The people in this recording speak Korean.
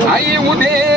아이 우대